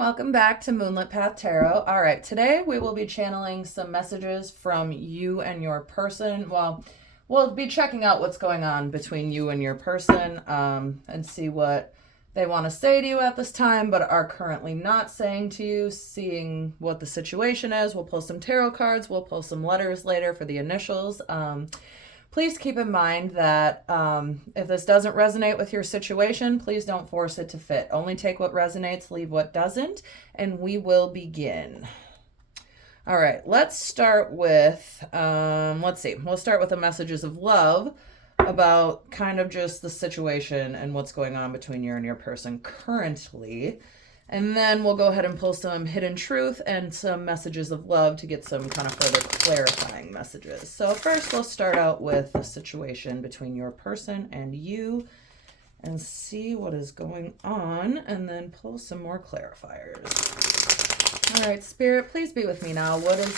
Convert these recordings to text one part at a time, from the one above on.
welcome back to Moonlit Path Tarot. All right, today we will be channeling some messages from you and your person. Well, we'll be checking out what's going on between you and your person and see what they want to say to you at this time, but are currently not saying to you, seeing what the situation is. We'll pull some tarot cards. We'll pull some letters later for the initials. Please keep in mind that if this doesn't resonate with your situation, please don't force it to fit. Only take what resonates, leave what doesn't, and we will begin. All right, let's start with, we'll start with the messages of love about kind of just the situation and what's going on between you and your person currently. And then we'll go ahead and pull some hidden truth and some messages of love to get some kind of further clarifying messages. So first, we'll start out with the situation between your person and you and see what is going on, and then pull some more clarifiers. All right, Spirit, please be with me now. What is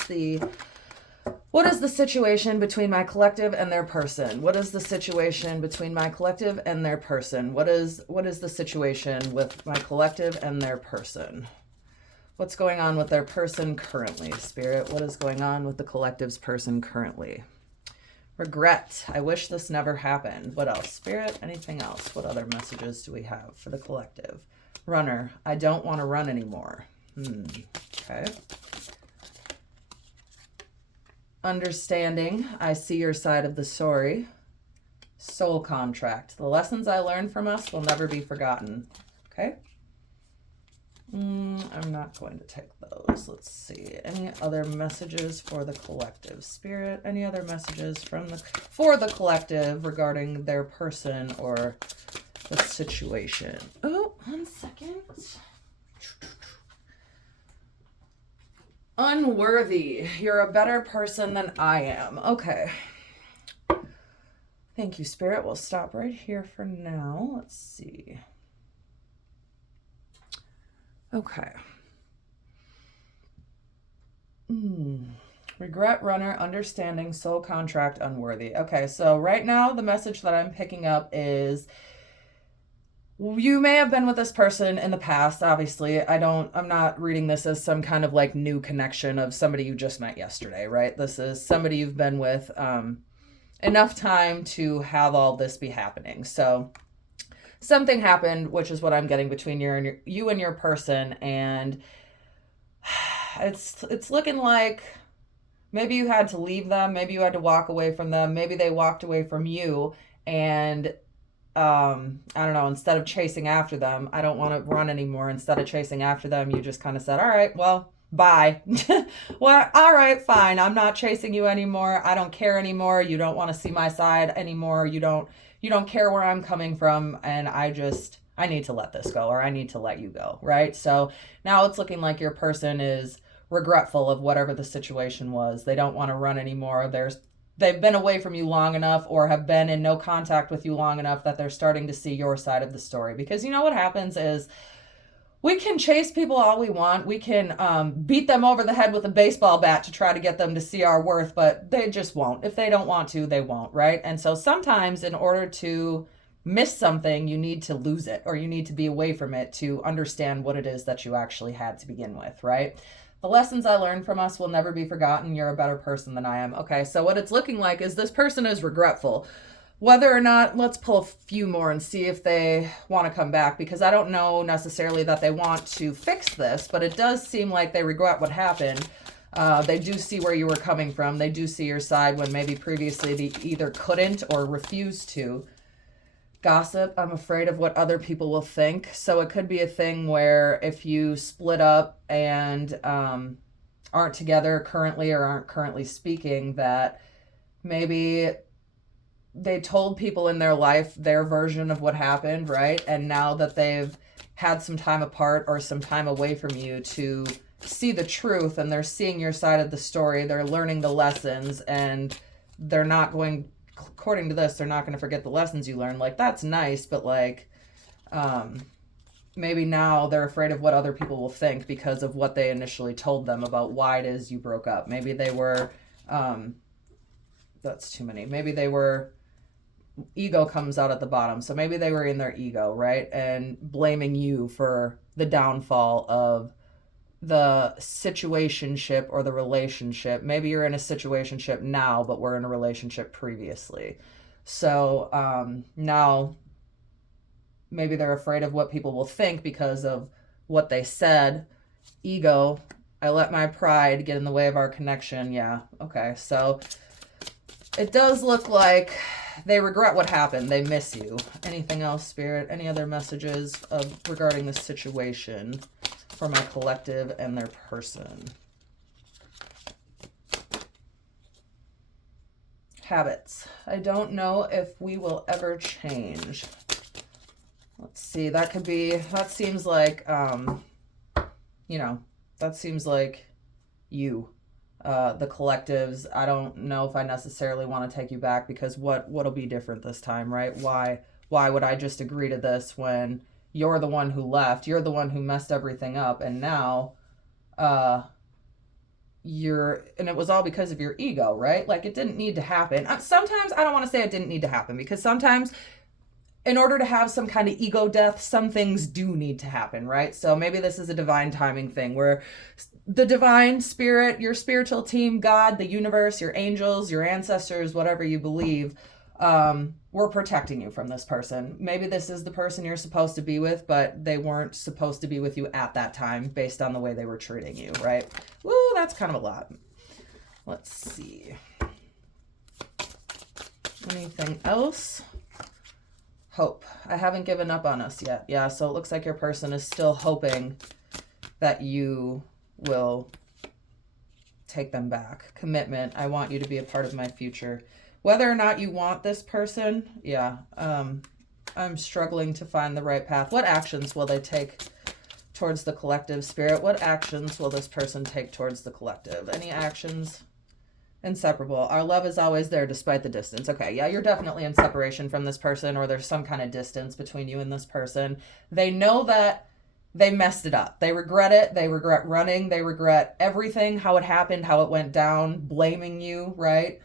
the situation between my collective and their person? What is the situation between my collective and their person? What is the situation with my collective and their person? What's going on with their person currently, Spirit? What is going on with the collective's person currently? Regret. I wish this never happened. What else, Spirit? Anything else? What other messages do we have for the collective? Runner. I don't want to run anymore. Okay. Understanding, I see your side of the story. Soul contract. The lessons I learned from us will never be forgotten. Okay. I'm not going to take those. Let's see. Any other messages for the collective, Spirit? Any other messages for the collective regarding their person or the situation? Oh, 1 second. Unworthy. You're a better person than I am. Okay. Thank you, Spirit. We'll stop right here for now. Let's see. Okay. Regret, runner, understanding, soul contract, unworthy. Okay, so right now the message that I'm picking up is you may have been with this person in the past, obviously. I'm not reading this as some kind of like new connection of somebody you just met yesterday, right? This is somebody you've been with enough time to have all this be happening. So something happened, which is what I'm getting between you and your person, and it's looking like maybe you had to leave them, maybe you had to walk away from them, maybe they walked away from you, and I don't know, instead of chasing after them, I don't want to run anymore. Instead of chasing after them, you just kind of said, all right, well, bye. Well, all right, fine. I'm not chasing you anymore. I don't care anymore. You don't want to see my side anymore. You don't care where I'm coming from. And I need to let this go, or I need to let you go. Right. So now it's looking like your person is regretful of whatever the situation was. They don't want to run anymore. They've been away from you long enough, or have been in no contact with you long enough that they're starting to see your side of the story. Because you know what happens is we can chase people all we want. We can beat them over the head with a baseball bat to try to get them to see our worth, but they just won't. If they don't want to, they won't, right? And so sometimes in order to miss something, you need to lose it, or you need to be away from it to understand what it is that you actually had to begin with, right? The lessons I learned from us will never be forgotten. You're a better person than I am. Okay, so what it's looking like is this person is regretful. Whether or not, let's pull a few more and see if they want to come back, because I don't know necessarily that they want to fix this, but it does seem like they regret what happened. They do see where you were coming from. They do see your side when maybe previously they either couldn't or refused to. Gossip, I'm afraid of what other people will think. So it could be a thing where if you split up and aren't together currently, or aren't currently speaking, that maybe they told people in their life their version of what happened, right? And now that they've had some time apart or some time away from you to see the truth, and they're seeing your side of the story, they're learning the lessons, and they're not going, according to this, they're not going to forget the lessons you learned. Like, that's nice, but like, maybe now they're afraid of what other people will think because of what they initially told them about why it is you broke up. Maybe they were, that's too many. Maybe they were ego comes out at the bottom. So maybe they were in their ego, right? And blaming you for the downfall of the situationship or the relationship. Maybe you're in a situationship now, but we're in a relationship previously. So now maybe they're afraid of what people will think because of what they said. Ego, I let my pride get in the way of our connection. Yeah, okay. So it does look like they regret what happened. They miss you. Anything else, Spirit? Any other messages regarding this situation for my collective and their person? Habits. I don't know if we will ever change. Let's see. That seems like, that seems like you. The collectives, I don't know if I necessarily want to take you back, because what'll be different this time, right? Why would I just agree to this when you're the one who left, you're the one who messed everything up, and now and it was all because of your ego, right? Like, it didn't need to happen. Sometimes I don't want to say it didn't need to happen, because sometimes in order to have some kind of ego death, some things do need to happen, right? So maybe this is a divine timing thing where the divine spirit, your spiritual team, God, the universe, your angels, your ancestors, whatever you believe, we're protecting you from this person. Maybe this is the person you're supposed to be with, but they weren't supposed to be with you at that time based on the way they were treating you, right? Woo, that's kind of a lot. Let's see. Anything else? Hope. I haven't given up on us yet. Yeah, so it looks like your person is still hoping that you will take them back. Commitment. I want you to be a part of my future. Whether or not you want this person, yeah, I'm struggling to find the right path. What actions will they take towards the collective, Spirit? What actions will this person take towards the collective? Any actions? Inseparable. Our love is always there despite the distance. Okay, yeah, you're definitely in separation from this person, or there's some kind of distance between you and this person. They know that they messed it up. They regret it. They regret running. They regret everything, how it happened, how it went down, blaming you, right?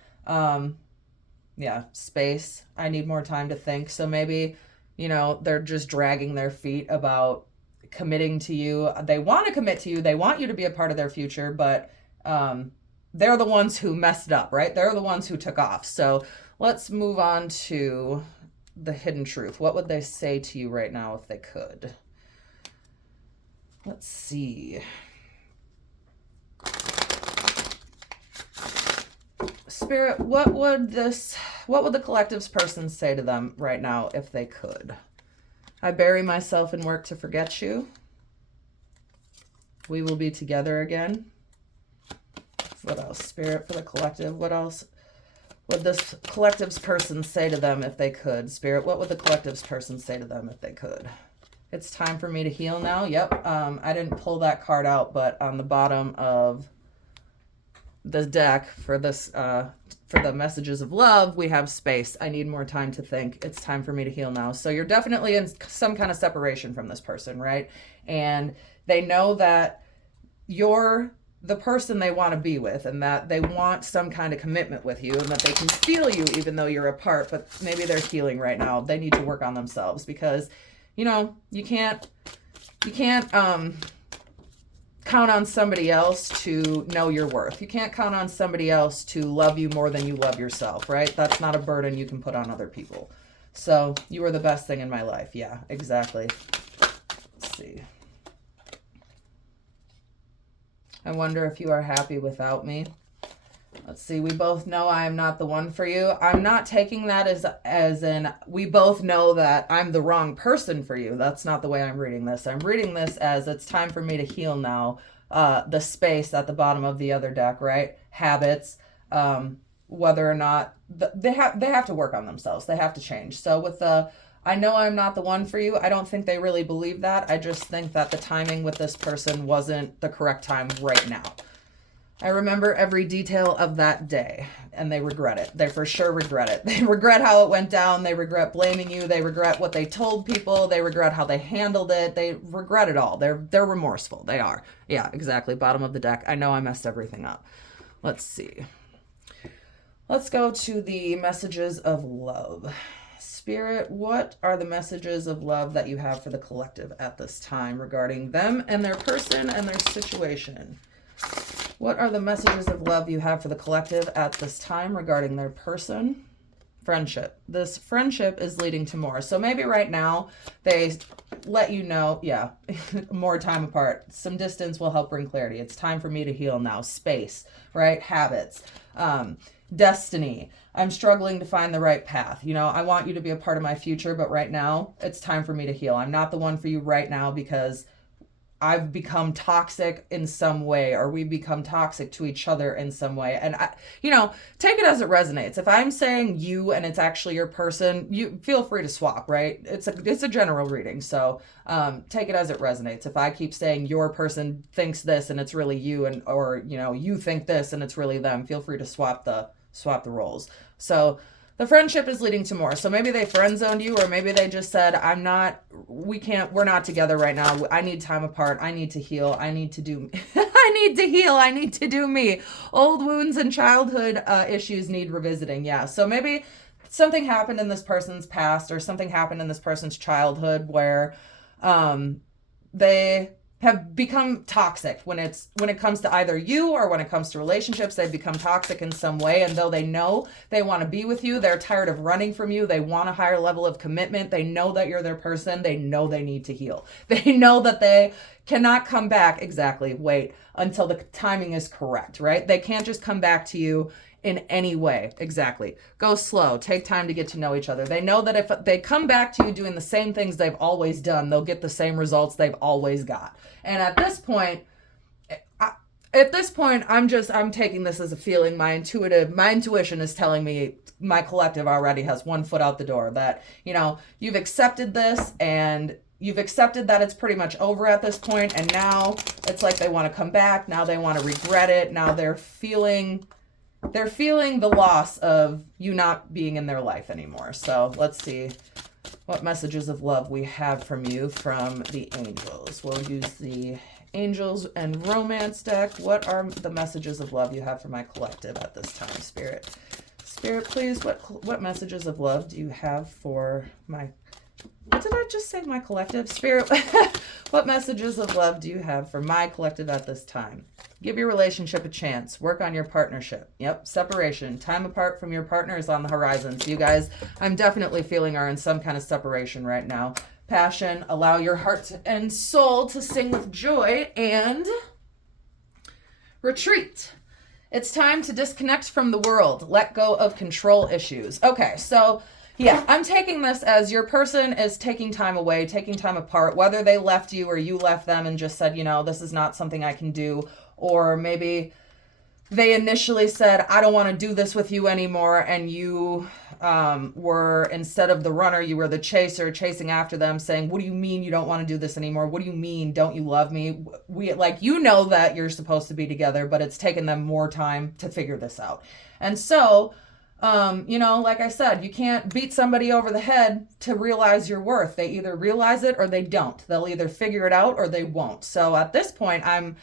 Yeah, space. I need more time to think. So maybe, they're just dragging their feet about committing to you. They want to commit to you. They want you to be a part of their future, but they're the ones who messed up, right? They're the ones who took off. So let's move on to the hidden truth. What would they say to you right now if they could? Let's see. Spirit, what would the collective's person say to them right now if they could? I bury myself in work to forget you. We will be together again. What else? Spirit, for the collective, what else would this collective's person say to them if they could? Spirit, what would the collective's person say to them if they could? It's time for me to heal now. Yep. I didn't pull that card out, but on the bottom of the deck for this, for the messages of love, we have space. I need more time to think. It's time for me to heal now. So you're definitely in some kind of separation from this person, right? And they know that you're the person they want to be with, and that they want some kind of commitment with you, and that they can feel you even though you're apart, but maybe they're healing right now. They need to work on themselves, because you can't count on somebody else to know your worth. You can't count on somebody else to love you more than you love yourself, right? That's not a burden you can put on other people. So you are the best thing in my life. Yeah, exactly. Let's see. I wonder if you are happy without me. Let's see. We both know I am not the one for you. I'm not taking that as in we both know that I'm the wrong person for you. That's not the way I'm reading this. I'm reading this as it's time for me to heal now. The space at the bottom of the other deck, right? Habits, whether or not they have to work on themselves. They have to change. So with the I know I'm not the one for you, I don't think they really believe that. I just think that the timing with this person wasn't the correct time right now. I remember every detail of that day, and they regret it. They for sure regret it. They regret how it went down. They regret blaming you. They regret what they told people. They regret how they handled it. They regret it all. They're remorseful. They are. Yeah, exactly. Bottom of the deck. I know I messed everything up. Let's see. Let's go to the messages of love. Spirit, what are the messages of love that you have for the collective at this time regarding them and their person and their situation? What are the messages of love you have for the collective at this time regarding their person? Friendship. This friendship is leading to more. So maybe right now they let you know, yeah, more time apart. Some distance will help bring clarity. It's time for me to heal now. Space, right? Habits. Destiny. I'm struggling to find the right path. You know, I want you to be a part of my future, but right now it's time for me to heal. I'm not the one for you right now because I've become toxic in some way, or we become toxic to each other in some way. And take it as it resonates. If I'm saying you and it's actually your person, you feel free to swap, right? It's a general reading. So take it as it resonates. If I keep saying your person thinks this and it's really you, or you think this and it's really them, feel free to swap the roles. So the friendship is leading to more. So maybe they friend zoned you, or maybe they just said, we're not together right now. I need time apart. I need to heal. I need to do, I need to heal. I need to do me. Old wounds and childhood issues need revisiting. Yeah. So maybe something happened in this person's past, or something happened in this person's childhood where they have become toxic when it comes to either you or when it comes to relationships. They've become toxic in some way, and though they know they want to be with you, they're tired of running from you. They want a higher level of commitment. They know that you're their person. They know they need to heal. They know that they cannot come back until the timing is correct, right? They can't just come back to you in any way. Exactly. Go slow. Take time to get to know each other. They know that if they come back to you doing the same things they've always done, they'll get the same results they've always got. And at this point, I'm taking this as a feeling. My intuition is telling me my collective already has one foot out the door, that, you've accepted this, and you've accepted that it's pretty much over at this point. And now it's like they want to come back. Now they want to regret it. Now they're feeling the loss of you not being in their life anymore. So let's see what messages of love we have from you from the angels. We'll use the angels and romance deck. What are the messages of love you have for my collective at this time, Spirit? Spirit, please, what messages of love do you have for my... What did I just say, my collective? Spirit, what messages of love do you have for my collective at this time? Give your relationship a chance. Work on your partnership. Yep, separation. Time apart from your partner is on the horizon. So you guys, I'm definitely feeling are in some kind of separation right now. Passion, allow your heart and soul to sing with joy. And retreat. It's time to disconnect from the world. Let go of control issues. Okay, so... yeah, I'm taking this as your person is taking time away, taking time apart, whether they left you or you left them and just said, this is not something I can do. Or maybe they initially said, I don't want to do this with you anymore. And you were, instead of the runner, you were the chaser, chasing after them, saying, what do you mean you don't want to do this anymore? What do you mean? Don't you love me? That you're supposed to be together, but it's taken them more time to figure this out. And so... like I said, you can't beat somebody over the head to realize your worth. They either realize it or they don't. They'll either figure it out or they won't. So at this point, I'm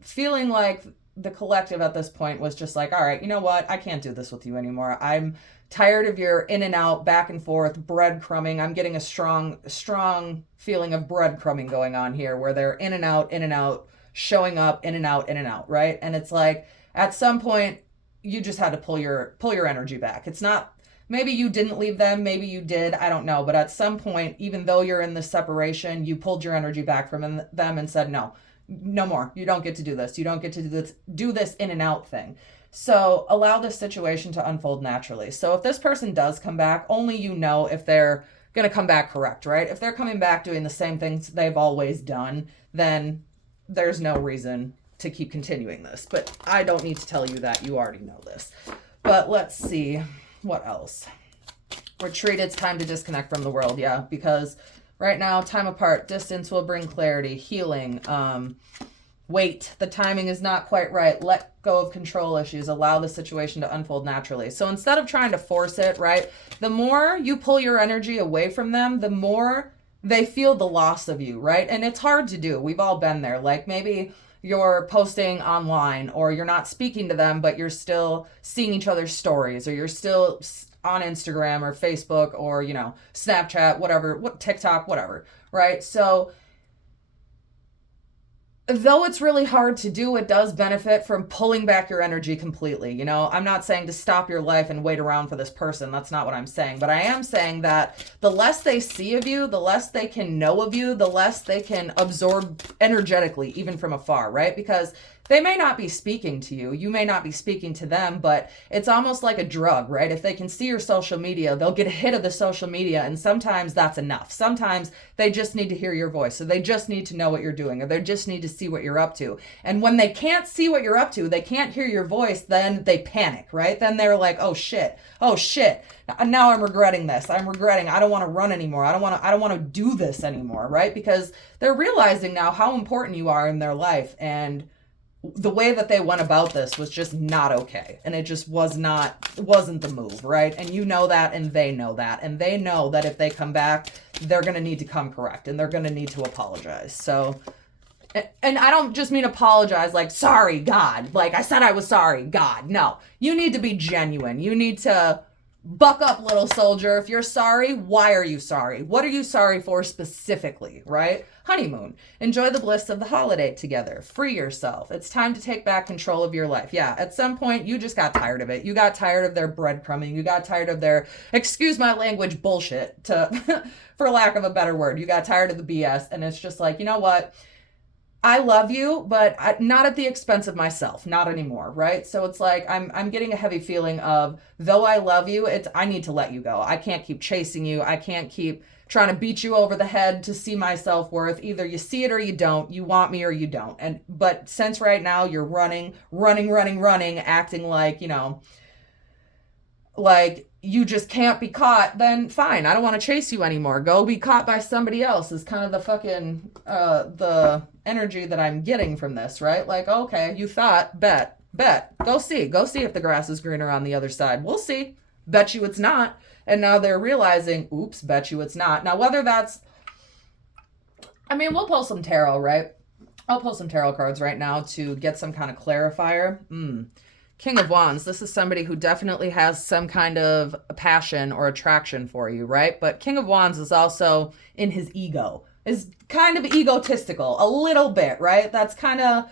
feeling like the collective at this point was just like, all right, you know what? I can't do this with you anymore. I'm tired of your in and out, back and forth, breadcrumbing. I'm getting a strong feeling of breadcrumbing going on here, where they're in and out, showing up, in and out, right? And it's like, at some point, you just had to pull your energy back. It's not, maybe you didn't leave them, maybe you did, I don't know. But at some point, even though you're in this separation, you pulled your energy back from them and said, no more. You don't get to do this. You don't get to do this in and out thing. So allow this situation to unfold naturally. So if this person does come back, only if they're going to come back correct, right? If they're coming back doing the same things they've always done, then there's no reason to keep continuing this. But I don't need to tell you that. You already know this. But let's see what else. Retreat, it's time to disconnect from the world. Yeah, because right now, time apart, distance will bring clarity, healing. Wait, the timing is not quite right. Let go of control issues. Allow the situation to unfold naturally. So instead of trying to force it, right, the more you pull your energy away from them, the more they feel the loss of you, right? And it's hard to do. We've all been there. Like maybe you're posting online, or you're not speaking to them, but you're still seeing each other's stories, or you're still on Instagram or Facebook or, Snapchat, whatever, TikTok, whatever, right? So though it's really hard to do, it does benefit from pulling back your energy completely. I'm not saying to stop your life and wait around for this person. That's not what I'm saying. But I am saying that the less they see of you, the less they can know of you, the less they can absorb energetically, even from afar, right? Because they may not be speaking to you. You may not be speaking to them, but it's almost like a drug, right? If they can see your social media, they'll get a hit of the social media, and sometimes that's enough. Sometimes they just need to hear your voice. So they just need to know what you're doing, or they just need to see what you're up to. And when they can't see what you're up to, they can't hear your voice, then they panic, right? Then they're like, oh shit. Now I'm regretting this. I don't want to run anymore. I don't want to do this anymore, right? Because they're realizing now how important you are in their life, and the way that they went about this was just not okay. And it just wasn't the move, right? And you know that, and they know that. And they know that if they come back, they're going to need to come correct, and they're going to need to apologize. So, and I don't just mean apologize like, sorry, God. Like I said I was sorry, God. No, you need to be genuine. You need to buck up, little soldier. If you're sorry, why are you sorry? What are you sorry for specifically, right? Honeymoon. Enjoy the bliss of the holiday together. Free yourself. It's time to take back control of your life. Yeah, at some point, you just got tired of it. You got tired of their breadcrumbing. You got tired of their, excuse my language, bullshit, for lack of a better word. You got tired of the BS, and it's just like, you know what? I love you, but not at the expense of myself. Not anymore, right? So it's like I'm getting a heavy feeling of, though I love you, I need to let you go. I can't keep chasing you. I can't keep trying to beat you over the head to see my self-worth. Either you see it or you don't. You want me or you don't. But since right now you're running, acting like you just can't be caught, then fine. I don't want to chase you anymore. Go be caught by somebody else is kind of the fucking, the energy that I'm getting from this, right? Like, okay, you thought, bet. Go see if the grass is greener on the other side. We'll see. Bet you it's not. And now they're realizing, oops, bet you it's not. Now, whether that's, we'll pull some tarot, right? I'll pull some tarot cards right now to get some kind of clarifier. King of Wands, this is somebody who definitely has some kind of passion or attraction for you, right? But King of Wands is also in his ego, is kind of egotistical, a little bit, right? That's kind of,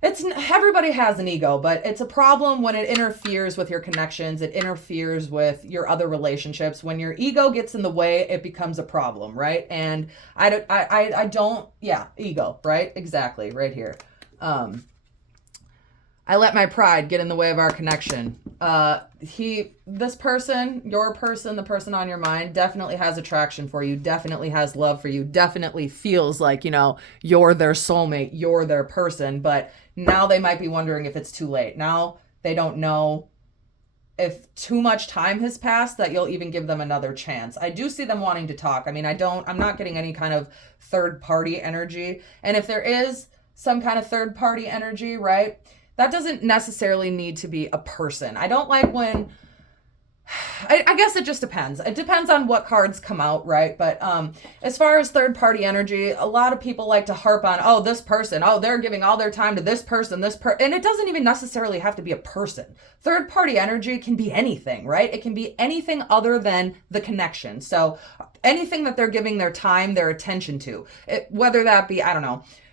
everybody has an ego, but it's a problem when it interferes with your connections. It interferes with your other relationships. When your ego gets in the way, it becomes a problem, right? And ego, right? Exactly, right here. I let my pride get in the way of our connection. This person, your person, the person on your mind, definitely has attraction for you, definitely has love for you, definitely feels like, you're their soulmate, you're their person. But now they might be wondering if it's too late. Now they don't know if too much time has passed that you'll even give them another chance. I do see them wanting to talk. I'm not getting any kind of third party energy. And if there is some kind of third party energy, right? That doesn't necessarily need to be a person. I don't like when, I guess it just depends. It depends on what cards come out, right? But as far as third party energy, a lot of people like to harp on, this person, they're giving all their time to this person, and it doesn't even necessarily have to be a person. Third party energy can be anything, right? It can be anything other than the connection. So anything that they're giving their time, their attention to, whether that be,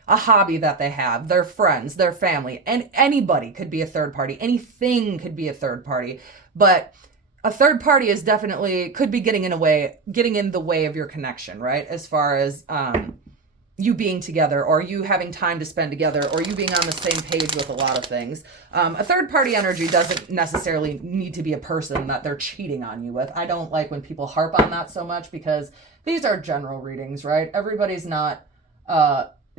a hobby that they have, their friends, their family, and anybody could be a third party. Anything could be a third party. But a third party is definitely, could be getting in the way of your connection, right? As far as you being together, or you having time to spend together, or you being on the same page with a lot of things. A third party energy doesn't necessarily need to be a person that they're cheating on you with. I don't like when people harp on that so much, because these are general readings, right? Everybody's not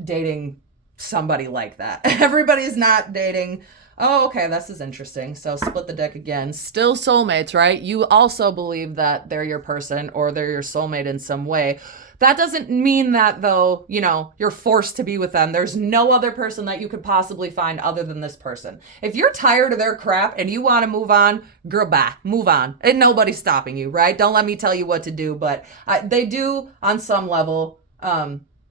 dating somebody like that. Everybody's not dating, okay, this is interesting. So split the deck again. Still soulmates, right? You also believe that they're your person, or they're your soulmate in some way. That doesn't mean that, though, you're forced to be with them. There's no other person that you could possibly find other than this person. If you're tired of their crap and you want to move on, girl, bye, move on. And nobody's stopping you, right? Don't let me tell you what to do, but they do on some level,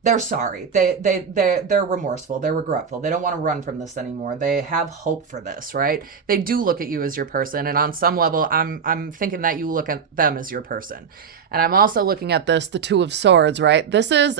they're sorry. They're remorseful. They're regretful. They don't want to run from this anymore. They have hope for this, right? They do look at you as your person, and on some level, I'm thinking that you look at them as your person. And I'm also looking at this, the Two of Swords, right? This is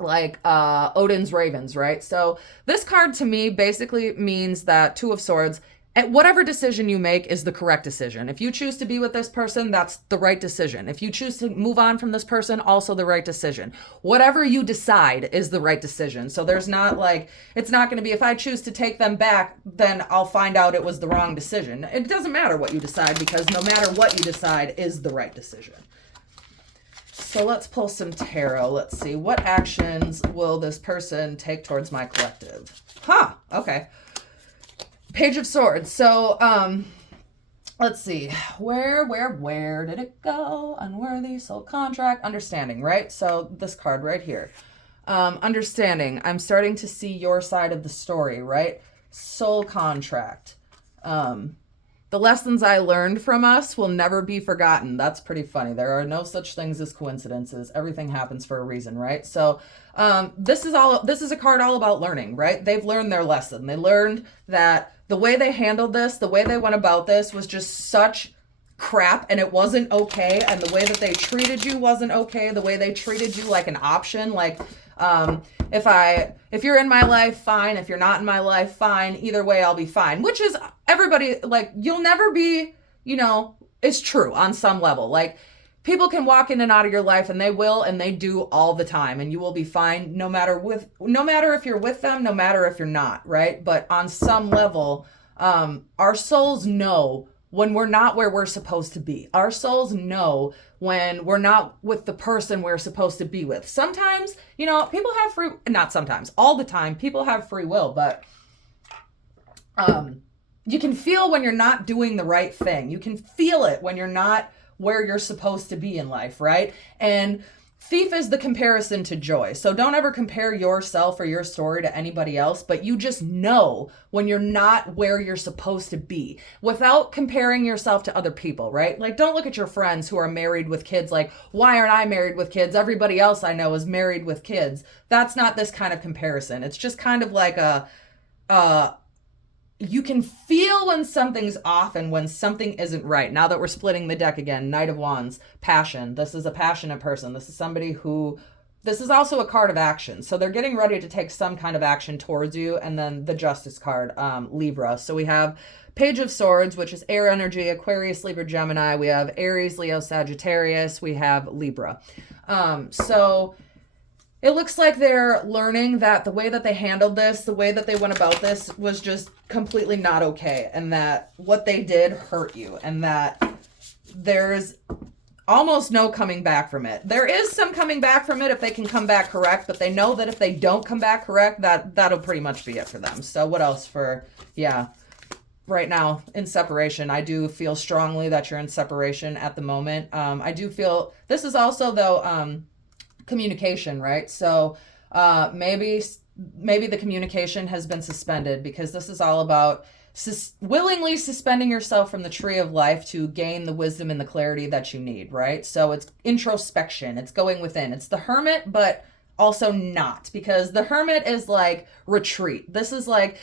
like Odin's ravens, right? So this card to me basically means that Two of Swords, and whatever decision you make is the correct decision. If you choose to be with this person, that's the right decision. If you choose to move on from this person, also the right decision. Whatever you decide is the right decision. So there's not like, it's not going to be, if I choose to take them back, then I'll find out it was the wrong decision. It doesn't matter what you decide, because no matter what you decide is the right decision. So let's pull some tarot. Let's see. What actions will this person take towards my collective? Okay. Page of Swords. So, let's see. Where did it go? Unworthy, soul contract, understanding, right? So this card right here. Understanding. I'm starting to see your side of the story, right? Soul contract. The lessons I learned from us will never be forgotten. That's pretty funny. There are no such things as coincidences. Everything happens for a reason, right? So this is a card all about learning, right? They've learned their lesson. They learned that the way they handled this, the way they went about this was just such crap, and it wasn't okay, and the way that they treated you wasn't okay. The way they treated you like an option, like if you're in my life, fine. If you're not in my life, fine. Either way, I'll be fine. Which is, everybody, like, you'll never be, it's true on some level. Like, people can walk in and out of your life, and they will, and they do all the time, and you will be fine no matter if you're with them, no matter if you're not, right? But on some level, our souls know when we're not where we're supposed to be. Our souls know when we're not with the person we're supposed to be with. Sometimes, people have not sometimes, all the time, people have free will, but you can feel when you're not doing the right thing. You can feel it when you're not where you're supposed to be in life, right? And thief is the comparison to joy. So don't ever compare yourself or your story to anybody else, but you just know when you're not where you're supposed to be without comparing yourself to other people, right? Like, don't look at your friends who are married with kids like, why aren't I married with kids? Everybody else I know is married with kids. That's not this kind of comparison. It's just kind of like you can feel when something's off and when something isn't right. Now that we're splitting the deck again, Knight of Wands, passion. This is a passionate person. This is somebody who, this is also a card of action. So they're getting ready to take some kind of action towards you. And then the Justice card, Libra. So we have Page of Swords, which is air energy, Aquarius, Libra, Gemini. We have Aries, Leo, Sagittarius. We have Libra. So it looks like they're learning that the way that they handled this, the way that they went about this was just completely not okay, and that what they did hurt you, and that there's almost no coming back from it. There is some coming back from it if they can come back correct, but they know that if they don't come back correct, that'll pretty much be it for them. So what else right now in separation? I do feel strongly that you're in separation at the moment. I do feel this is also though, communication, right? So maybe the communication has been suspended, because this is all about willingly suspending yourself from the tree of life to gain the wisdom and the clarity that you need, right? So it's introspection, it's going within. It's the hermit, but also not, because the hermit is like retreat. This is like,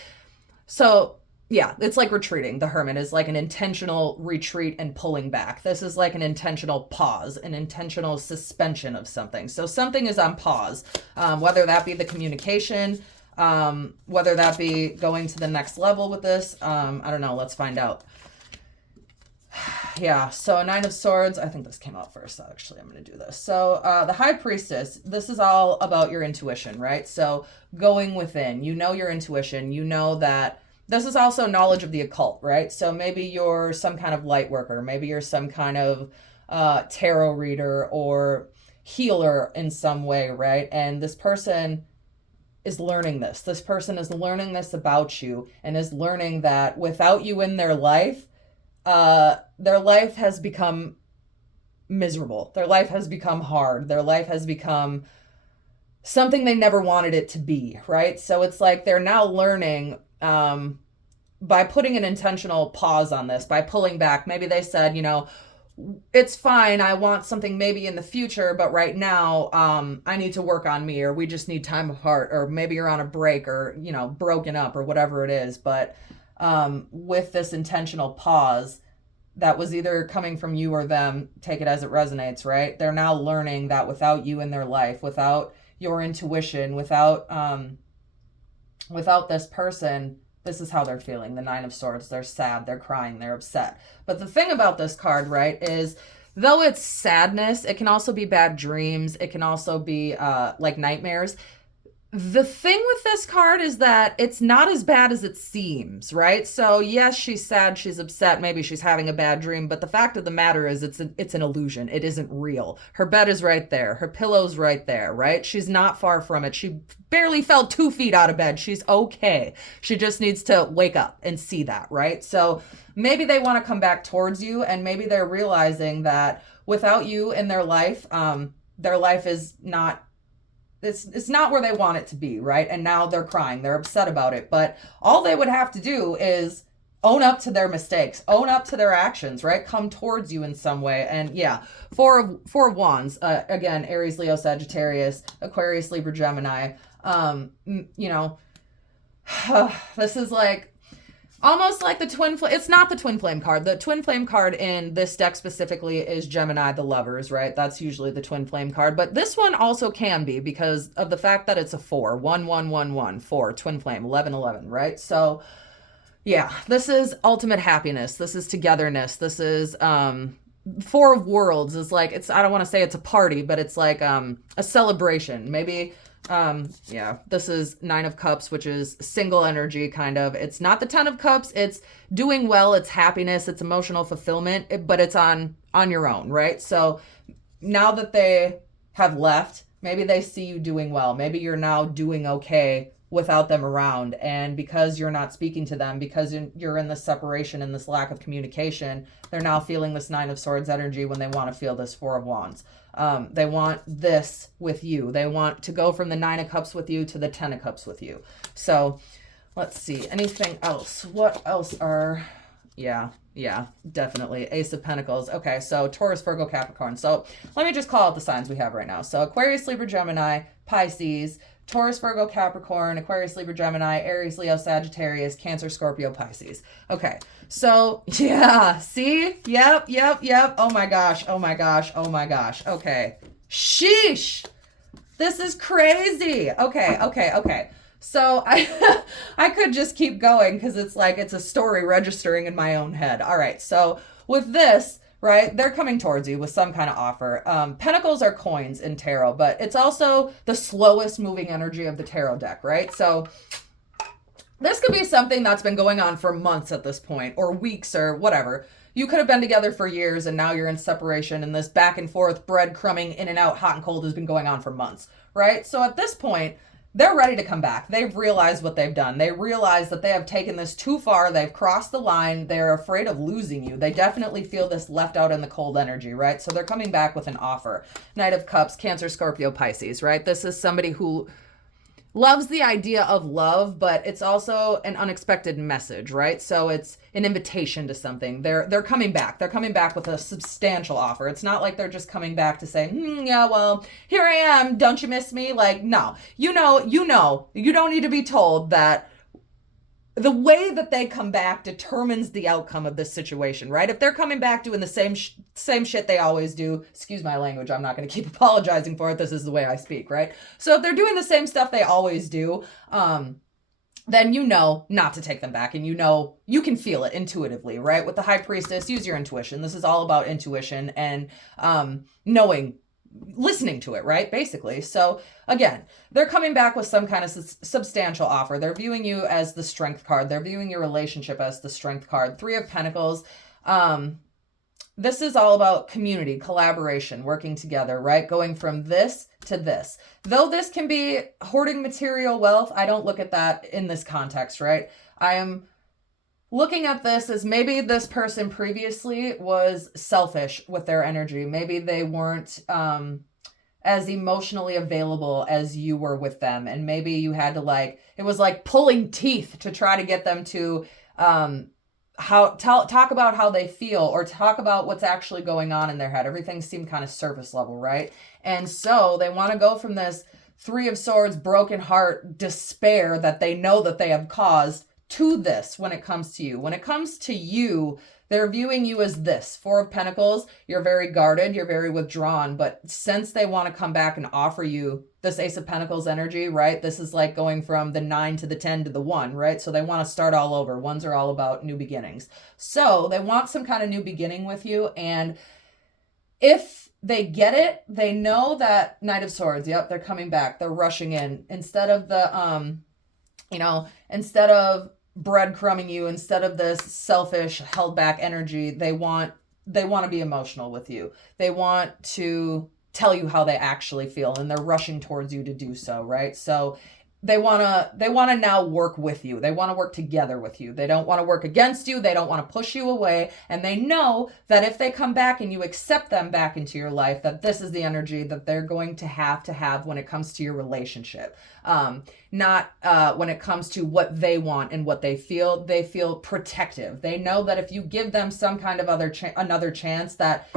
so yeah, it's like retreating. The hermit is like an intentional retreat and pulling back. This is like an intentional pause, an intentional suspension of something. So something is on pause, whether that be the communication, whether that be going to the next level with this. I don't know. Let's find out. Yeah, so Nine of Swords. I think this came out first, actually. I'm going to do this. So the High Priestess, this is all about your intuition, right? So going within, your intuition, that this is also knowledge of the occult, right? So maybe you're some kind of light worker. Maybe you're some kind of tarot reader or healer in some way, right? And this person is learning this. This person is learning this about you, and is learning that without you in their life has become miserable. Their life has become hard. Their life has become something they never wanted it to be, right? So it's like they're now learning by putting an intentional pause on this, by pulling back. Maybe they said, it's fine. I want something maybe in the future, but right now, I need to work on me, or we just need time apart, or maybe you're on a break, or, you know, broken up, or whatever it is. But with this intentional pause that was either coming from you or them, take it as it resonates, right? They're now learning that without you in their life, without your intuition, without this person, this is how they're feeling. The Nine of Swords. They're sad, they're crying, they're upset. But the thing about this card, right, is though it's sadness, it can also be bad dreams. It can also be like nightmares. The thing with this card is that it's not as bad as it seems, right? So yes, she's sad, she's upset, maybe she's having a bad dream, but the fact of the matter is it's an illusion. It isn't real. Her bed is right there. Her pillow's right there, right? She's not far from it. She barely fell 2 feet out of bed. She's okay. She just needs to wake up and see that, right? So maybe they want to come back towards you, and maybe they're realizing that without you in their life is not, it's not where they want it to be, right? And now they're crying, they're upset about it. But all they would have to do is own up to their mistakes, own up to their actions, right? Come towards you in some way. And yeah, four of wands, again, Aries, Leo, Sagittarius, Aquarius, Libra, Gemini. You know, this is like almost like the twin flame. It's not the twin flame card. The twin flame card in this deck specifically is Gemini, the lovers, right? That's usually the twin flame card. But this one also can be because of the fact that it's a 4. 1, 1, 1, 1, 4, twin flame, 11, 11, right? So yeah, this is ultimate happiness. This is togetherness. This is, 4 of Worlds is like, it's, I don't want to say it's a party, but it's like, a celebration. Maybe, yeah, this is 9 of Cups, which is single energy kind of. It's not the 10 of Cups. It's doing well. It's happiness. It's emotional fulfillment, but it's on your own, right? So now that they have left, maybe they see you doing well. Maybe you're now doing okay without them around. And because you're not speaking to them, because you're in this separation and this lack of communication, they're now feeling this 9 of Swords energy when they want to feel this 4 of Wands. They want this with you. They want to go from the 9 of Cups with you to the 10 of Cups with you. So let's see. Anything else? What else are... Yeah, definitely. Ace of Pentacles. Okay, so Taurus, Virgo, Capricorn. So let me just call out the signs we have right now. So Aquarius, Libra, Gemini, Pisces, Taurus, Virgo, Capricorn, Aquarius, Libra, Gemini, Aries, Leo, Sagittarius, Cancer, Scorpio, Pisces. Okay, so yeah, see? Yep. Oh my gosh. Okay. Sheesh. This is crazy. Okay. So I could just keep going because it's like it's a story registering in my own head. All right, so with this, right, they're coming towards you with some kind of offer. Pentacles are coins in tarot, but it's also the slowest moving energy of the tarot deck, right? So this could be something that's been going on for months at this point, or weeks, or whatever. You could have been together for years and now you're in separation, and this back and forth breadcrumbing in and out, hot and cold, has been going on for months, right? So at this point, they're ready to come back. They've realized what they've done. They realize that they have taken this too far. They've crossed the line. They're afraid of losing you. They definitely feel this left out in the cold energy, right? So they're coming back with an offer. Knight of Cups, Cancer, Scorpio, Pisces, right? This is somebody who loves the idea of love, but it's also an unexpected message, right? So it's an invitation to something. They're coming back. They're coming back with a substantial offer. It's not like they're just coming back to say, yeah, well, here I am. Don't you miss me? Like, no, you know, you don't need to be told that the way that they come back determines the outcome of this situation, right? If they're coming back doing the same shit they always do, excuse my language, I'm not going to keep apologizing for it. This is the way I speak, right? So if they're doing the same stuff they always do, then you know not to take them back, and you know you can feel it intuitively, right? With the High Priestess, use your intuition. This is all about intuition and knowing, listening to it, right? Basically. So again, they're coming back with some kind of substantial offer. They're viewing you as the Strength card. They're viewing your relationship as the Strength card. 3 of Pentacles. This is all about community, collaboration, working together, right? Going from this to this. Though this can be hoarding material wealth, I don't look at that in this context, right? I am looking at this as maybe this person previously was selfish with their energy. Maybe they weren't as emotionally available as you were with them. And maybe you had to it was like pulling teeth to try to get them to talk about how they feel, or talk about what's actually going on in their head. Everything seemed kind of surface level, right? And so they want to go from this Three of Swords, broken heart, despair that they know that they have caused, to this when it comes to you. When it comes to you, they're viewing you as this. Four of Pentacles, you're very guarded, you're very withdrawn, but since they want to come back and offer you this Ace of Pentacles energy, right? This is like going from the 9 to the 10 to the 1, right? So they want to start all over. Ones are all about new beginnings. So they want some kind of new beginning with you, and if they get it, they know that Knight of Swords, yep, they're coming back. They're rushing in. Instead of the, instead of breadcrumbing you, instead of this selfish, held back energy, they want to be emotional with you. They want to tell you how they actually feel, and they're rushing towards you to do so, right? So they want to now work with you. They want to work together with you. They don't want to work against you. They don't want to push you away. And they know that if they come back and you accept them back into your life, that this is the energy that they're going to have when it comes to your relationship. Not when it comes to what they want and what they feel. They feel protective. They know that if you give them some kind of another chance, that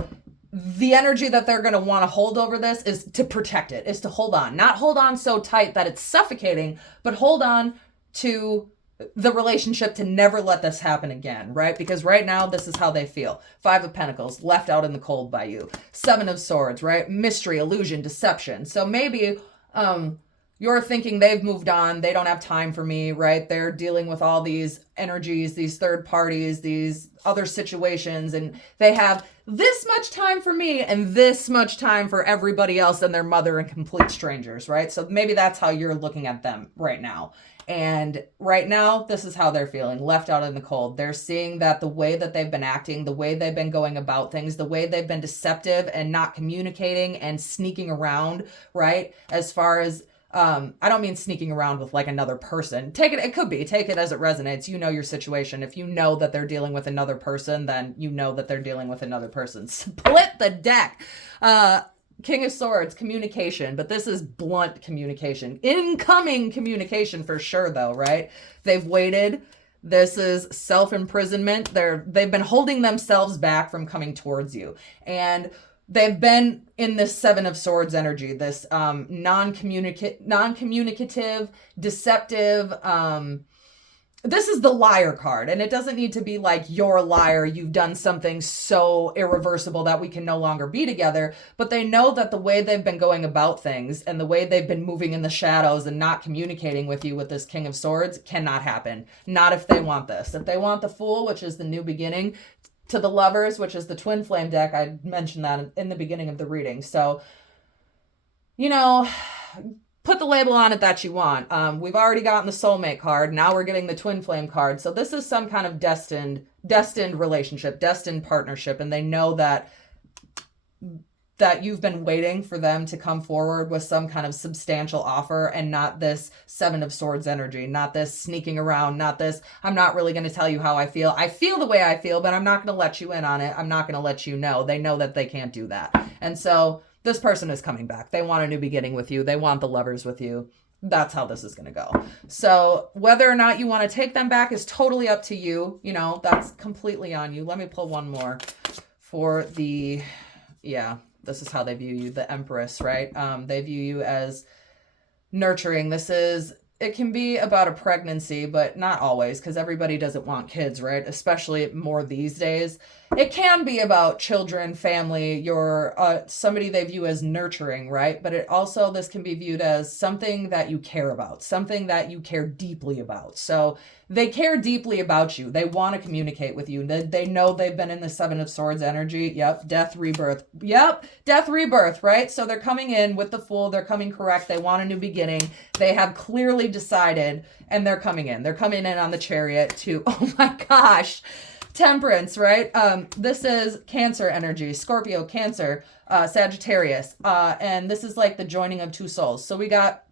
the energy that they're going to want to hold over this is to protect it, is to hold on. Not hold on so tight that it's suffocating, but hold on to the relationship to never let this happen again, right? Because right now, this is how they feel. Five of Pentacles, left out in the cold by you. Seven of Swords, right? Mystery, illusion, deception. So maybe you're thinking they've moved on, they don't have time for me, right? They're dealing with all these energies, these third parties, these other situations, and they have this much time for me and this much time for everybody else and their mother and complete strangers, right? So maybe that's how you're looking at them right now. And right now, this is how they're feeling, left out in the cold. They're seeing that the way that they've been acting, the way they've been going about things, the way they've been deceptive and not communicating and sneaking around, right? As far as I don't mean sneaking around with like another person. Take it as it resonates. You know your situation. If you know that they're dealing with another person, then you know that they're dealing with another person. Split the deck. King of Swords, communication, but this is blunt communication. Incoming communication for sure though, right? They've waited. This is self-imprisonment. They've been holding themselves back from coming towards you. And they've been in this Seven of Swords energy, this non-communicative, deceptive. This is the liar card, and it doesn't need to be like, you're a liar, you've done something so irreversible that we can no longer be together. But they know that the way they've been going about things and the way they've been moving in the shadows and not communicating with you with this King of Swords cannot happen. Not if they want this. If they want the Fool, which is the new beginning, to the Lovers, which is the twin flame deck. I mentioned that in the beginning of the reading. So, put the label on it that you want. We've already gotten the soulmate card. Now we're getting the twin flame card. So this is some kind of destined relationship, destined partnership. And they know that you've been waiting for them to come forward with some kind of substantial offer, and not this Seven of Swords energy, not this sneaking around, not this, I'm not really going to tell you how I feel. I feel the way I feel, but I'm not going to let you in on it. I'm not going to let you know. They know that they can't do that. And so this person is coming back. They want a new beginning with you. They want the Lovers with you. That's how this is going to go. So whether or not you want to take them back is totally up to you. That's completely on you. Let me pull one more for the, this is how they view you, the Empress, right? They view you as nurturing. It can be about a pregnancy, but not always, because everybody doesn't want kids, right? Especially more these days. It can be about children, family, somebody they view as nurturing, right? But this can be viewed as something that you care about, something that you care deeply about. So they care deeply about you. They want to communicate with you. They know they've been in the Seven of Swords energy. Yep. Death, rebirth. Yep. Death, rebirth, right? So they're coming in with the Fool. They're coming correct. They want a new beginning. They have clearly decided, and they're coming in. They're coming in on the Chariot to, oh my gosh, Temperance, right? This is Cancer energy, Scorpio, Cancer, Sagittarius. And this is like the joining of two souls. So we got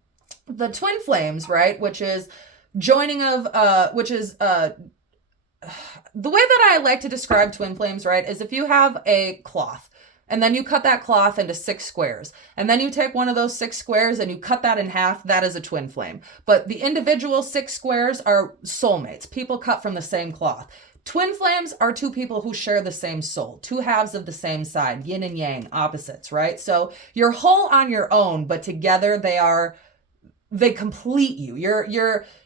the twin flames, right? Which is joining of, the way that I like to describe twin flames, right, is if you have a cloth, and then you cut that cloth into 6 squares. And then you take one of those 6 squares and you cut that in half. That is a twin flame. But the individual 6 squares are soulmates, people cut from the same cloth. Twin flames are two people who share the same soul, two halves of the same side, yin and yang, opposites, right? So you're whole on your own, but together they complete you.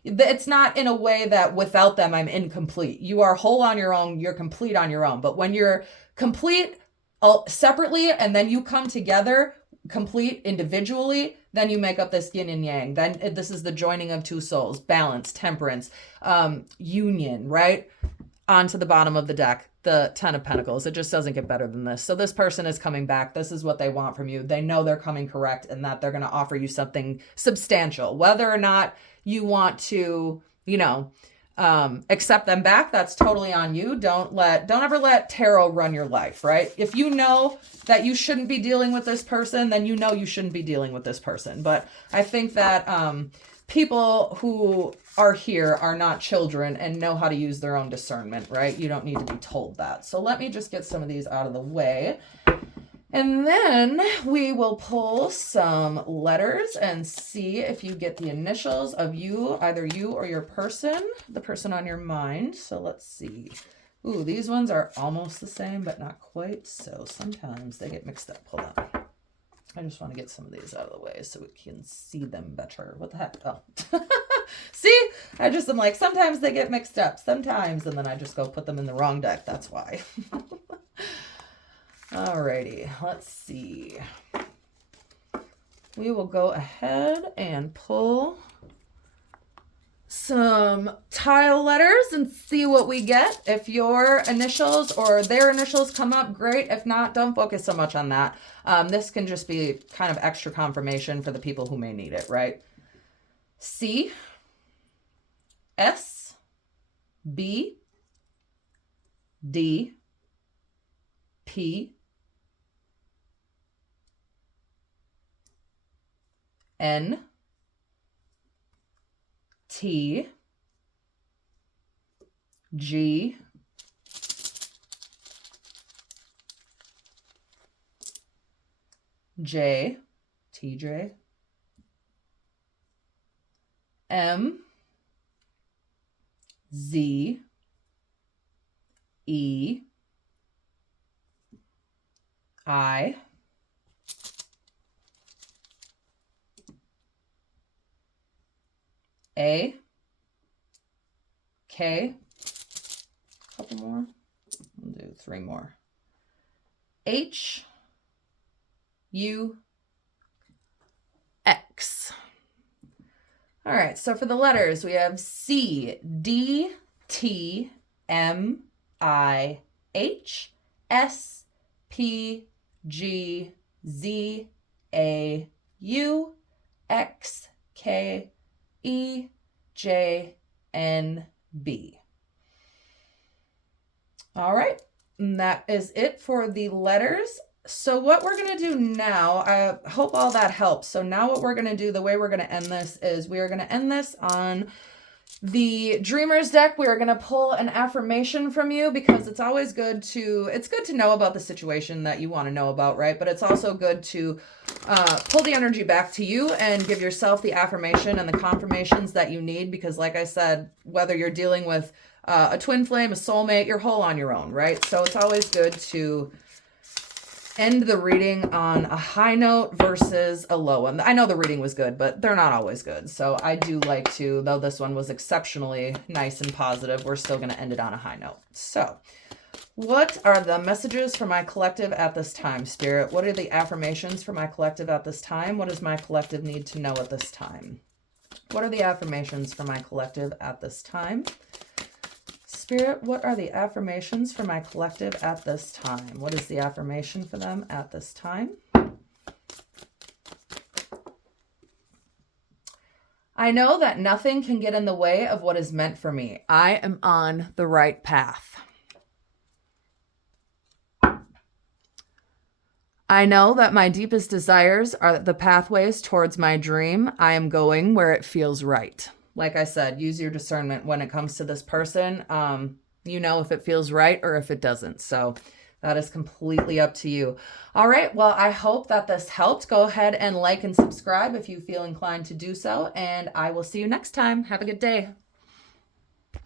It's not in a way that without them I'm incomplete. You are whole on your own, you're complete on your own. But when you're complete separately and then you come together complete individually, then you make up this yin and yang. Then this is the joining of two souls, balance, temperance, union, right? Onto the bottom of the deck, the 10 of Pentacles. It just doesn't get better than this. So this person is coming back. This is what they want from you. They know they're coming correct and that they're going to offer you something substantial. Whether or not you want to, accept them back, that's totally on you. Don't ever let tarot run your life, right? If you know that you shouldn't be dealing with this person, then you know you shouldn't be dealing with this person. But I think that people who are here are not children and know how to use their own discernment, right? You don't need to be told that. So let me just get some of these out of the way. And then we will pull some letters and see if you get the initials of you, either you or your person, the person on your mind. So let's see. Ooh, these ones are almost the same, but not quite. So sometimes they get mixed up. Hold on. I just want to get some of these out of the way so we can see them better. What the heck? Oh. See? I just am like, sometimes they get mixed up. Sometimes. And then I just go put them in the wrong deck. That's why. Alrighty. Let's see. We will go ahead and pull some tile letters and see what we get. If your initials or their initials come up, great. If not, don't focus so much on that. This can just be kind of extra confirmation for the people who may need it, right? C, S, B, D, P, N, T, G, J, TJ, M, Z, E, I, A, K, a couple more, we'll do 3 more, H, U, X. All right, so for the letters, we have C, D, T, M, I, H, S, P, G, Z, A, U, X, K, E, J, N, B. All right, and that is it for the letters. So what we're going to do now, I hope all that helps. So now what we're going to do, the way we're going to end this is we are going to end this on the Dreamers deck. We are going to pull an affirmation from you because it's always good to, know about the situation that you want to know about, right? But it's also good to pull the energy back to you and give yourself the affirmation and the confirmations that you need. Because like I said, whether you're dealing with a twin flame, a soulmate, you're whole on your own, right? So it's always good to end the reading on a high note versus a low one. I know the reading was good, but they're not always good. So I do like to, though this one was exceptionally nice and positive, we're still going to end it on a high note. So what are the messages for my collective at this time, Spirit? What are the affirmations for my collective at this time? What does my collective need to know at this time? What are the affirmations for my collective at this time? Spirit, what are the affirmations for my collective at this time? What is the affirmation for them at this time? I know that nothing can get in the way of what is meant for me. I am on the right path. I know that my deepest desires are the pathways towards my dream. I am going where it feels right. Like I said, use your discernment when it comes to this person. You know if it feels right or if it doesn't. So that is completely up to you. All right. Well, I hope that this helped. Go ahead and like and subscribe if you feel inclined to do so. And I will see you next time. Have a good day.